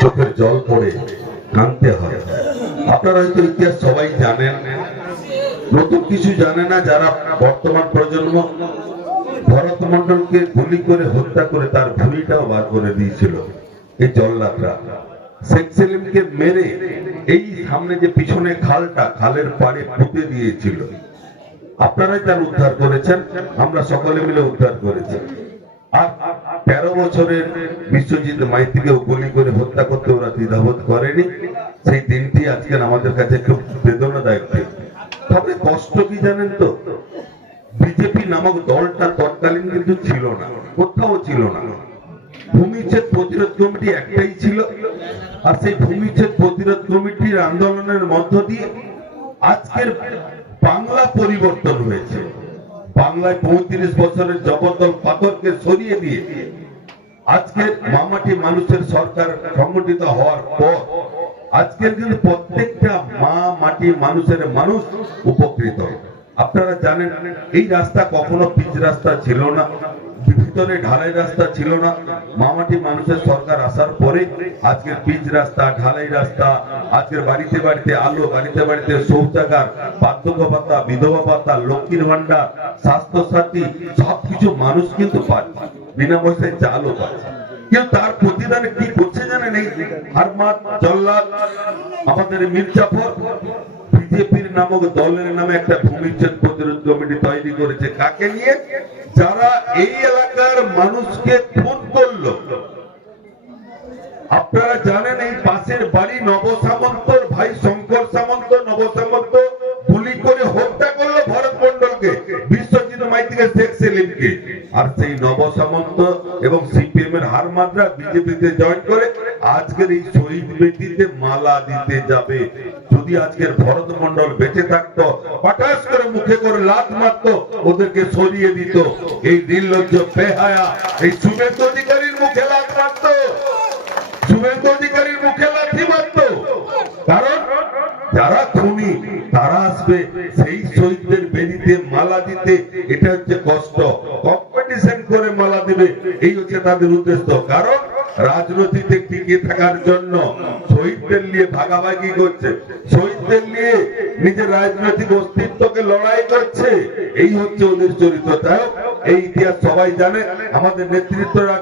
চোখের জল পড়ে কাঁদতে হয়। আপনারা হয়তো ইতিহাস সবাই জানেন, নতুন কিছু জানে না যারা বর্তমান প্রজন্ম। ভরত মন্ডলকে গুলি করে হত্যা করে তার ভুঁড়িটাও বার করে দিয়েছিল এই জল্লাদরা। শেখ সেলিমকে মেরে এই সামনে যে পিছনে খালটা, খালের পাড়ে পুঁতে দিয়েছিল। আপনারাই তার উদ্ধার করেছেন, আমরা সকলে মিলে উদ্ধার করেছি। আর 13 বছরের বিশ্বজিৎ মাইতিকেও গুলি করে হত্যা করতে ওরা দ্বিধাবোধ করেনি। সেই দিনটি আজকে আমাদের কাছে খুব বেদনাদায়ক দিন। তবে কষ্ট কি জানেন তো, বিজেপি নামক দলটা তৎকালীন কিন্তু ছিল না, কোথাও ছিল না। ভূমিচ্ছেদ প্রতিরোধ কমিটি একটাই ছিল, আর সেই ভূমিচ্ছেদ প্রতিরোধ কমিটির আন্দোলনের মধ্য দিয়ে আজকের বাংলা পরিবর্তন হয়েছে। বাংলায় 35 বছরের জবরদল পাথরকে সরিয়ে দিয়ে আজকের মামাটি মানুষের সরকার সংগঠিত হওয়ার পর আজকের কিন্তু প্রত্যেকটা মা মাটি মানুষের মানুষ উপকৃত। আপনারা জানেন এই রাস্তা কখনো পিচ রাস্তা ছিল না, ভিতরে ঢালাই রাস্তা ছিল না। মামাটি মানুষের সরকার আসার পরে আজকের পিচ রাস্তা, ঢালাই রাস্তা, আজকের বাড়িতে বাড়িতে আলো, বাড়িতে বাড়িতে শৌচাগার, বার্ধক্য ভাতা, বিধবা ভাতা, লক্ষ্মীর ভান্ডার, স্বাস্থ্য সাথী, সবকিছু মানুষ কিন্তু পাচ্ছে, বিনা পয়সায় চালও পাচ্ছে। কিন্তু তার প্রতিদানে কি করছে জানেন? এই হারমাত জল্লাদ আমাদের মির্জাফর বিজেপির নামক দলের নামে একটা ভূমিচ্ছেদ প্রতিরোধ কমিটি তৈরি করেছে। কাকে নিয়ে? যারা এই এলাকার মানুষকে খুন করলো। আপনারা জানেন এই পাশের বাড়ি নব সামন্তর ভাই শঙ্কর সামন্ত, নব সামন্ত গুলি করে হত্যা করলো ভরত মন্ডলকে, বিশ্বজিৎ মাইতিকে, শেখ সেলিমকে। আর সেই নব সামন্ত এবং সিপিএম এর হারমাদরা বিজেপিতে জয়েন করে আজকের এই শহীদ বেদিতে মালা দিতে যাবে। যদি আজকের ভরত মন্ডল বেঁচে থাকতো, পাটাস করে মুখে করে লাত মারতো, ওদেরকে সরিয়ে দিত। এই নির্লজ্জ বেহায়া এই শুভেন্দু অধিকারীর মুখে লাত মারতো, শুভেন্দু অধিকারীর মুখে লাথি মারতো। কারণ যারা খুনি তারা আসবে সেই শহীদদের বেদিতে মালা দিতে। এটা হচ্ছে কষ্ট, কম্পিটিশন করে মালা দিবে, এই হচ্ছে তাদের উদ্দেশ্য। কারণ রাজনীতিতে টিকে থাকার জন্য শহীদদের নিয়ে ভাগাভাগি করছে, শহীদদের নিয়ে নিজের রাজনৈতিক অস্তিত্বকে লড়াই করছে। এই হচ্ছে ওদের চরিত্র। তাই এই ইতিহাস সবাই জানে। আমাদের নেতৃত্বরা